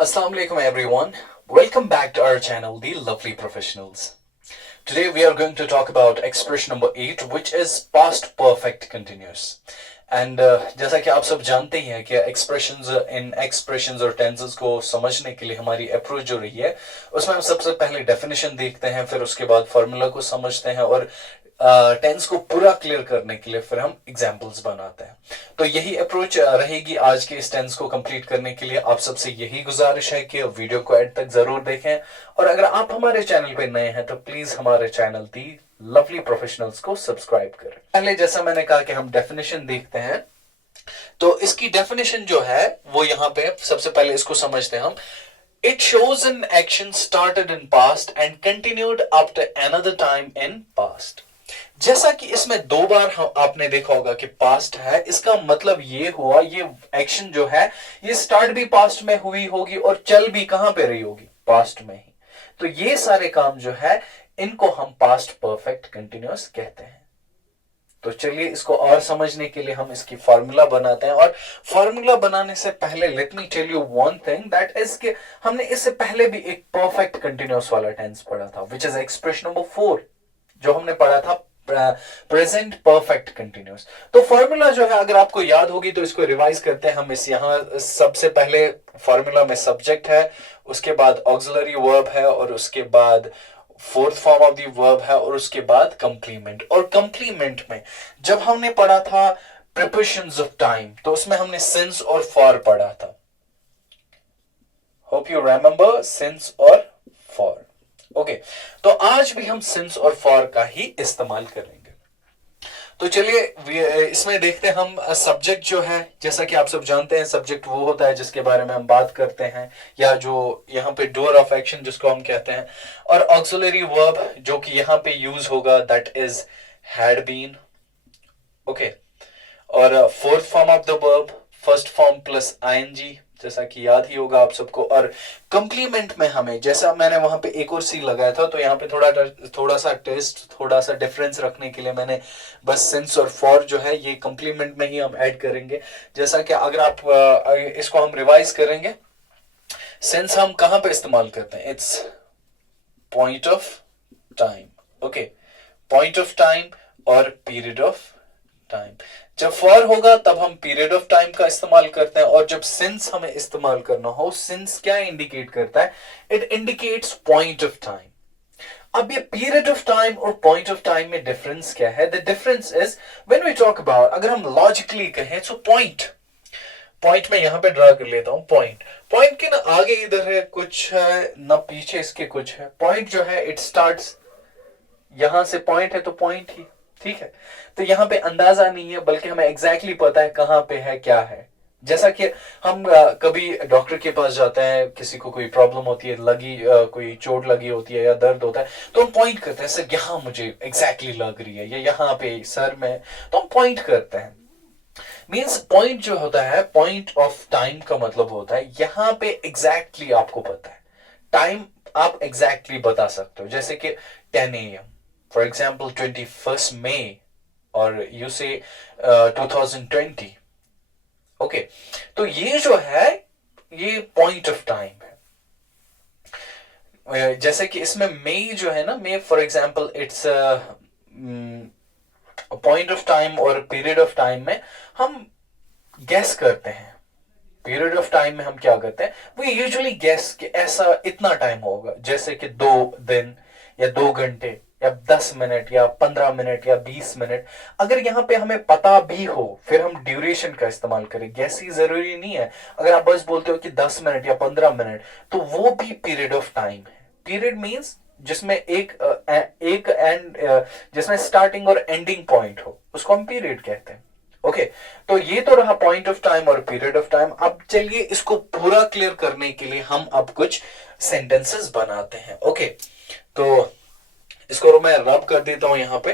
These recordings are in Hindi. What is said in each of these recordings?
Assalamu alaikum everyone. Welcome back to our channel, The Lovely Professionals. Today we are going to talk about expression number 8, which is past perfect continuous. And जैसा कि आप सब जानते ही हैं कि एक्सप्रेशंस और टेंसेस को समझने के लिए हमारी अप्रोच जो रही है उसमें हम सबसे पहले डेफिनेशन देखते हैं, फिर उसके बाद फार्मूला को समझते हैं और टेंस को पूरा क्लियर करने के लिए फिर हम एग्जांपल्स बनाते हैं। तो यही अप्रोच रहेगी आज के इस टेंस को कंप्लीट करने के लिए। आप सबसे यही गुजारिश है कि वीडियो को एंड तक जरूर देखें और अगर आप हमारे चैनल पे नए हैं तो प्लीज हमारे चैनल दी लवली प्रोफेशनल्स को सब्सक्राइब करें। पहले जैसा मैंने कहा कि हम डेफिनेशन देखते हैं, तो इसकी डेफिनेशन जो है वो यहां पे सबसे पहले इसको समझते हैं हम। It shows an action started in past and continued after another time in past. जैसा कि इसमें दो बार आपने देखा होगा कि पास्ट है, इसका मतलब ये हुआ ये एक्शन जो है ये स्टार्ट भी पास्ट में हुई होगी और चल भी कहां पे रही होगी, पास्ट में ही। तो ये सारे काम जो है इनको हम पास्ट परफेक्ट कंटिन्यूअस कहते हैं। तो चलिए इसको और समझने के लिए हम इसकी फार्मूला बनाते हैं। और फार्मूला बनाने से पहले let me tell you one thing that is कि हमने इससे पहले भी एक परफेक्ट कंटिन्यूअस वाला टेंस पढ़ा था, विच इज एक्सप्रेशन नंबर 4, जो हमने पढ़ा था प्रेजेंट परफेक्ट कंटिन्यूअस। तो फॉर्मूला जो है अगर आपको याद होगी तो इसको रिवाइज करते हैं हम। इस यहां सबसे पहले फॉर्मूला में सब्जेक्ट है, उसके बाद ऑक्सिलरी वर्ब है और उसके बाद fourth form of the verb है और उसके बाद कंप्लीमेंट। और कंप्लीमेंट में जब हमने पढ़ा था प्रीपोजिशंस ऑफ टाइम तो उसमें हमने सिंस और फॉर पढ़ा था। होप यू रिमेंबर सिंस और फॉर। ओके, तो आज भी हम सिंस और फॉर का ही इस्तेमाल करेंगे। तो चलिए इसमें देखते हैं हम सब्जेक्ट जो है, जैसा कि आप सब जानते हैं सब्जेक्ट वो होता है जिसके बारे में हम बात करते हैं, या जो यहाँ पे डोर ऑफ एक्शन जिसको हम कहते हैं। और ऑक्सिलरी वर्ब जो कि यहाँ पे यूज होगा that is had been. Okay, और fourth form of the verb first form plus ING, जैसा कि याद ही होगा आप सबको। और कंप्लीमेंट में हमें, जैसा मैंने वहां पे एक और सी लगाया था, तो यहाँ पे थोड़ा सा टेस्ट, थोड़ा सा डिफरेंस रखने के लिए मैंने बस सिंस और फॉर जो है ये कंप्लीमेंट में ही हम ऐड करेंगे। जैसा कि अगर आप इसको हम रिवाइज करेंगे, सिंस हम कहां पे इस्तेमाल करते हैं, it's point of time. Okay, point of time और पीरियड ऑफ टाइम। जब फॉर होगा तब हम पीरियड ऑफ टाइम का इस्तेमाल करते हैं, और जब सिंस हमें इस्तेमाल करना हो, सिंस क्या इंडिकेट करता है, it indicates point of time. अब ये पीरियड ऑफ टाइम और पॉइंट ऑफ टाइम में डिफरेंस क्या है? The difference is when we talk about, अगर हम लॉजिकली कहें तो पॉइंट में यहां पे ड्रा कर लेता हूं। पॉइंट के ना आगे इधर है कुछ है, ना पीछे इसके कुछ है। पॉइंट जो है इट स्टार्ट्स, यहां से पॉइंट है तो पॉइंट ही, ठीक है। तो यहाँ पे अंदाजा नहीं है, बल्कि हमें एग्जैक्टली पता है कहां पे है, क्या है। जैसा कि हम कभी डॉक्टर के पास जाते हैं, किसी को कोई प्रॉब्लम होती है, कोई चोट लगी होती है या दर्द होता है, तो हम पॉइंट करते हैं सर यहां मुझे एग्जैक्टली लग रही है, या यहाँ पे सर में, तो हम पॉइंट करते हैं। मीन्स पॉइंट जो होता है, पॉइंट ऑफ टाइम का मतलब होता है यहां पे एग्जैक्टली आपको पता है टाइम, आप एग्जैक्टली बता सकते हो। जैसे कि 10 AM, फॉर एग्जाम्पल 21 मई, और यू से 2020। ओके, तो ये जो है ये पॉइंट ऑफ टाइम है। जैसे कि इसमें मई जो है ना, May for example it's point of time, और पीरियड ऑफ टाइम में हम गैस करते हैं। पीरियड ऑफ टाइम में हम क्या करते हैं, वी यूजुअली गैस कि ऐसा इतना टाइम होगा, जैसे कि 2 दिन या 2 घंटे या 10 मिनट या 15 मिनट या 20 मिनट। अगर यहाँ पे हमें पता भी हो फिर हम ड्यूरेशन का इस्तेमाल करें, गैस ही जरूरी नहीं है। अगर आप बस बोलते हो कि 10 मिनट या 15 मिनट, तो वो भी पीरियड ऑफ टाइम है। पीरियड मीन्स जिसमें एक एंड, जिसमें स्टार्टिंग और एंडिंग पॉइंट हो, उसको हम पीरियड कहते हैं। ओके, तो ये तो रहा पॉइंट ऑफ टाइम और पीरियड ऑफ टाइम। अब चलिए इसको पूरा क्लियर करने के लिए हम अब कुछ सेंटेंसेस बनाते हैं। ओके, तो इसको मैं रब कर देता हूं यहां पे।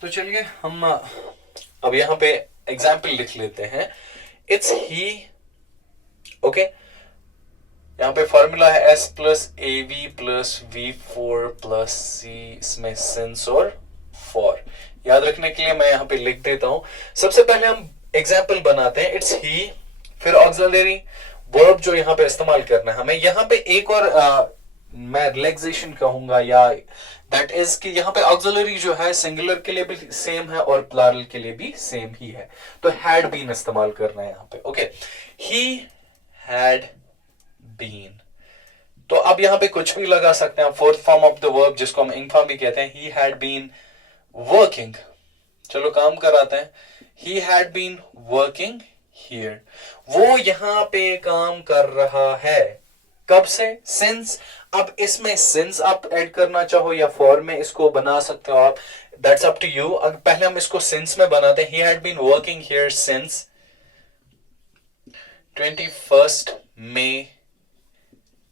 तो चलिए हम अब यहां पे एग्जाम्पल लिख लेते हैं। इट्स ही, ओके, यहाँ पे फॉर्मूला है S plus A V plus V four plus C, इसमें सिंस और फॉर। याद रखने के लिए मैं यहाँ पे लिख देता हूं। सबसे पहले हम एग्जाम्पल बनाते हैं, इट्स ही, फिर ऑक्सिलरी वर्ब जो यहाँ पे इस्तेमाल करना है हमें। यहाँ पे एक और मैं रिलैक्सेशन कहूंगा, या दैट इज कि यहाँ पे ऑक्सिलरी जो है सिंगुलर के लिए भी सेम है और प्लुरल के लिए भी सेम ही है, तो हैड बीन इस्तेमाल करना है यहाँ पे। ओके, ही हैड बीन, तो अब यहाँ पे कुछ भी लगा सकते हैं, fourth form of the verb जिसको हम इंग फॉर्म भी कहते हैं। ही हैड बीन वर्किंग, चलो काम कराते हैं। He had been working here, वो यहां पे काम कर रहा है। कब से? सिंस। अब इसमें सिंस आप ऐड करना चाहो या फॉर में इसको बना सकते हो आप, दैट्स अप टू यू। अब पहले हम इसको सिंस में बनाते हैं। He had been working here since 21 May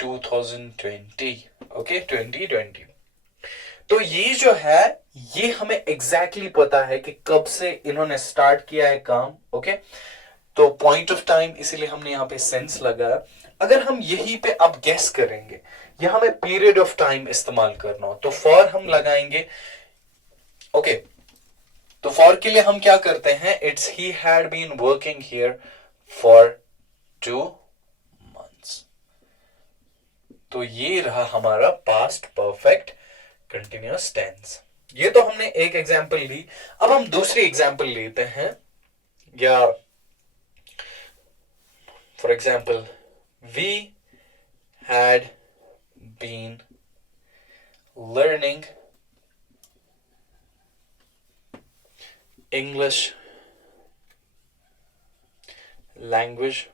2020। Okay, 2020। तो ये जो है ये हमें एग्जैक्टली पता है कि कब से इन्होंने स्टार्ट किया है काम। ओके, तो पॉइंट ऑफ टाइम, इसीलिए हमने यहाँ पे सेंस लगाया। अगर हम यही पे अब गेस करेंगे, या हमें पीरियड ऑफ टाइम इस्तेमाल करना हो, तो फॉर हम लगाएंगे। ओके, तो फॉर के लिए हम क्या करते हैं, it's he had been working here for 2 months। तो ये रहा हमारा पास्ट परफेक्ट कंटिन्यूअस टेंस। ये तो हमने एक एग्जांपल ली। अब हम दूसरी एग्जांपल लेते हैं, या for example we had been learning English language.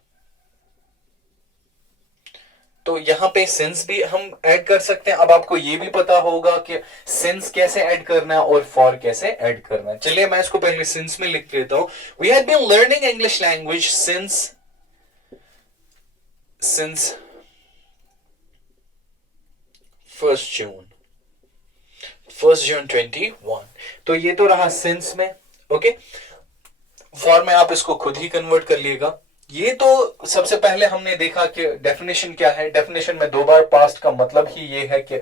तो यहां पे सिंस भी हम ऐड कर सकते हैं। अब आपको ये भी पता होगा कि सिंस कैसे ऐड करना है और फॉर कैसे ऐड करना है। चलिए मैं इसको पहले सिंस में लिख लेता हूं। We had been learning English language since 1 June 21। तो ये तो रहा सिंस में। ओके, फॉर में आप इसको खुद ही कन्वर्ट कर लिएगा। ये तो सबसे पहले हमने देखा कि डेफिनेशन क्या है। डेफिनेशन में 2 बार पास्ट का मतलब ही ये है कि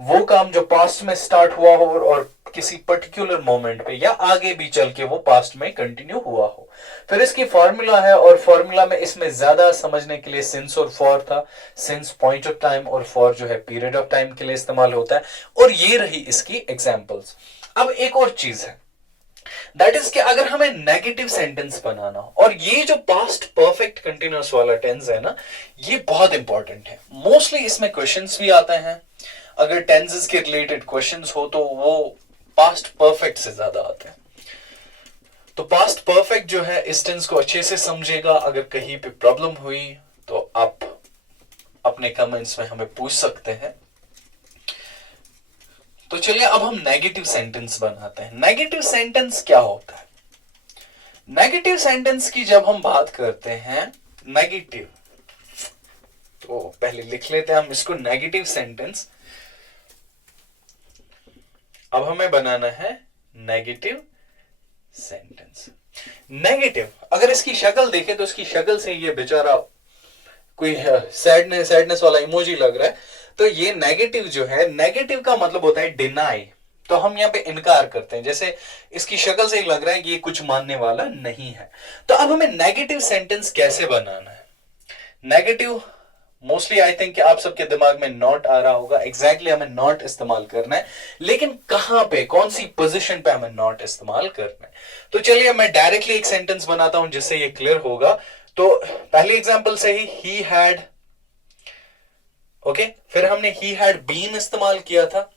वो काम जो पास्ट में स्टार्ट हुआ हो और किसी पर्टिकुलर मोमेंट पे या आगे भी चल के वो पास्ट में कंटिन्यू हुआ हो। फिर इसकी फॉर्मूला है, और फॉर्मूला में इसमें ज्यादा समझने के लिए सिंस और फॉर था। सिंस पॉइंट ऑफ टाइम और फॉर जो है पीरियड ऑफ टाइम के लिए इस्तेमाल होता है। और ये रही इसकी एग्जाम्पल्स। अब एक और चीज है, दैट इज कि अगर हमें नेगेटिव सेंटेंस बनाना हो, और ये जो पास्ट परफेक्ट कंटिन्यूअस वाला टेंस है ना, ये बहुत इंपॉर्टेंट है। मोस्टली इसमें क्वेश्चंस भी आते हैं। अगर टेंसेस के रिलेटेड क्वेश्चंस हो तो वो पास्ट परफेक्ट से ज्यादा आते हैं। तो पास्ट परफेक्ट जो है इस टेंस को अच्छे से समझेगा। अगर कहीं पे प्रॉब्लम हुई तो आप अपने कमेंट्स में हमें पूछ सकते हैं। तो चलिए अब हम नेगेटिव सेंटेंस बनाते हैं। नेगेटिव सेंटेंस क्या होता है? नेगेटिव सेंटेंस की जब हम बात करते हैं, नेगेटिव, तो पहले लिख लेते हैं हम इसको, नेगेटिव सेंटेंस। अब हमें बनाना है नेगेटिव सेंटेंस। नेगेटिव, अगर इसकी शक्ल देखें तो इसकी शक्ल से ये बेचारा कोई सैडनेस वाला इमोजी लग रहा है। तो ये नेगेटिव जो है, नेगेटिव का मतलब होता है डिनाई। तो हम यहाँ पे इनकार करते हैं, जैसे इसकी शक्ल से ही लग रहा है कि ये कुछ मानने वाला नहीं है। तो अब हमें नेगेटिव सेंटेंस कैसे बनाना है? नेगेटिव मोस्टली आई थिंक आप सबके दिमाग में नॉट आ रहा होगा। एग्जैक्टली हमें नॉट इस्तेमाल करना है, लेकिन कहां पे, कौन सी पोजीशन पे हमें नॉट इस्तेमाल करना है? तो चलिए मैं डायरेक्टली एक सेंटेंस बनाता हूं जिससे ये क्लियर होगा। तो पहली एग्जांपल से ही हैड, ओके, फिर हमने ही हैड बीन इस्तेमाल किया था,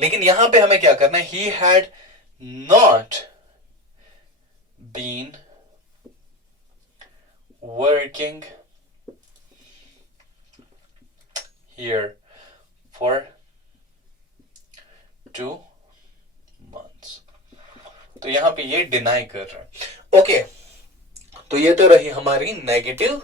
लेकिन यहां पे हमें क्या करना है? He had not been working here for 2 months। तो यहां पे ये डिनाई कर रहा है। ओके, तो ये तो रही हमारी नेगेटिव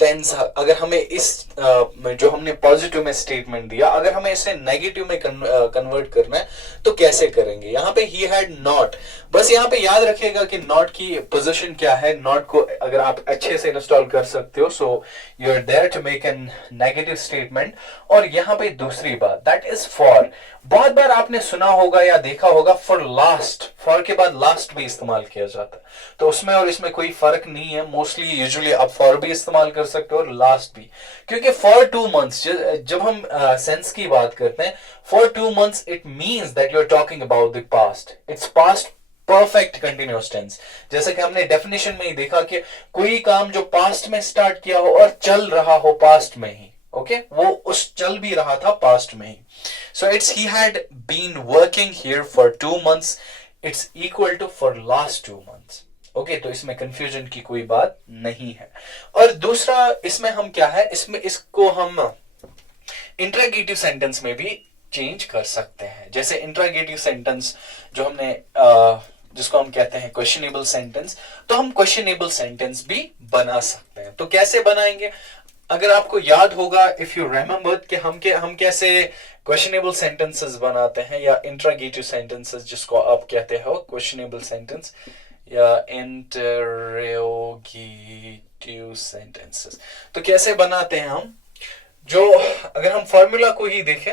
टेंस अगर हमें इस जो हमने पॉजिटिव में स्टेटमेंट दिया, अगर हमें इसे नेगेटिव में कन्वर्ट करना है तो कैसे करेंगे। यहाँ पे ही हैड नॉट, बस यहाँ पे याद रखिएगा कि नॉट की पोजीशन क्या है। नॉट को अगर आप अच्छे से इंस्टॉल कर सकते हो, so you are there to make an negative statement. और यहाँ पे दूसरी बात, दैट इज फॉर। बहुत बार आपने सुना होगा या देखा होगा फॉर लास्ट, फॉर के बाद लास्ट भी इस्तेमाल किया जाता है, तो उसमें और इसमें कोई फर्क नहीं है। मोस्टली यूजुअली आप फॉर भी इस्तेमाल कर सकते हो और लास्ट भी, क्योंकि फॉर 2 मंथ्स जब हम सेंस की बात करते हैं, for 2 months it means that you are talking about the past. It's past perfect continuous tense. जैसे कि हमने डेफिनेशन में ही देखा कि कोई काम जो पास्ट में स्टार्ट किया हो और चल रहा हो पास्ट में ही, ओके वो उस चल भी रहा था पास्ट में ही। So it's he had been working here for 2 months, it's equal to for last 2 months. Okay, तो इसमें कंफ्यूजन की कोई बात नहीं है। और दूसरा इसमें हम क्या है, इसमें इसको हम इंट्रोगेटिव सेंटेंस में भी चेंज कर सकते हैं। जैसे इंट्रोगेटिव सेंटेंस जो हमने जिसको हम कहते हैं क्वेश्चनेबल सेंटेंस, तो हम क्वेश्चनेबल सेंटेंस भी बना सकते हैं। तो कैसे बनाएंगे, अगर आपको याद होगा, इफ यू रिमेंबर कि हम कैसे क्वेश्चनेबल सेंटेंसेस बनाते हैं या इंट्रोगेटिव सेंटेंसेस जिसको आप कहते हो क्वेश्चनेबल सेंटेंस या इंटरोगेटिव सेंटेंसेस, तो कैसे बनाते हैं हम। जो अगर हम फॉर्मूला को ही देखें,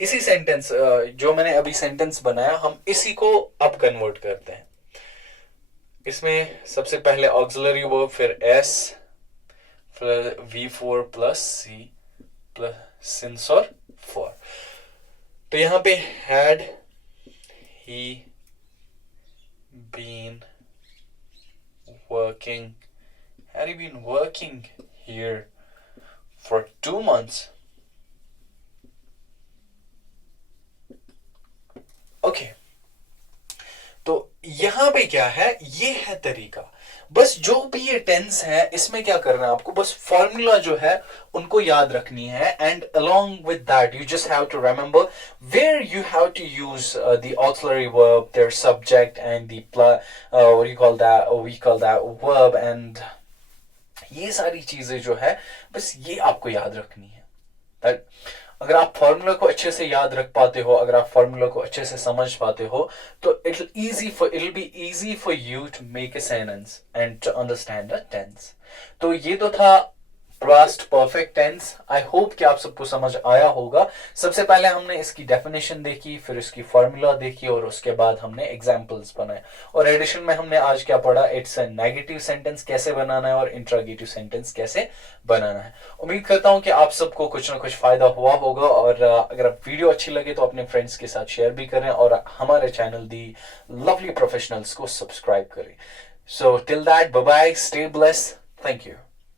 इसी सेंटेंस जो मैंने अभी सेंटेंस बनाया, हम इसी को अब कन्वर्ट करते हैं। इसमें सबसे पहले ऑक्सिलरी वर्ब, फिर एस, फिर V4 plus C plus since और फॉर। तो यहां पे had he been working, had he been working here for 2 months। Okay, तो यहां पे क्या है, ये है तरीका। बस जो भी ये टेंस है इसमें क्या करना है आपको, बस फॉर्मूला जो है उनको याद रखनी है। And along with that you just have to remember where you have to use the auxiliary verb, there subject and the what you call that, we call that verb, and ये सारी चीजें जो है बस ये आपको याद रखनी है। दैट अगर आप फॉर्मूला को अच्छे से याद रख पाते हो, अगर आप फॉर्मूला को अच्छे से समझ पाते हो, तो it'll be easy for you to make a sentence and to understand the tense। तो ये तो था past perfect tense. I hope कि आप सबको समझ आया होगा। सबसे पहले हमने इसकी डेफिनेशन देखी, फिर इसकी फॉर्मूला देखी और उसके बाद हमने एग्जांपल्स बनाए। और एडिशन में हमने आज क्या पढ़ा, इट्स अ नेगेटिव सेंटेंस कैसे बनाना है और इंट्रोगेटिव सेंटेंस कैसे बनाना है। उम्मीद करता हूं कि आप सबको कुछ ना कुछ फायदा हुआ होगा। और अगर वीडियो अच्छी लगे तो अपने फ्रेंड्स के साथ शेयर भी करें और हमारे चैनल दी लवली प्रोफेशनल्स को सब्सक्राइब करें। So till that, bye bye, stay blessed, thank you.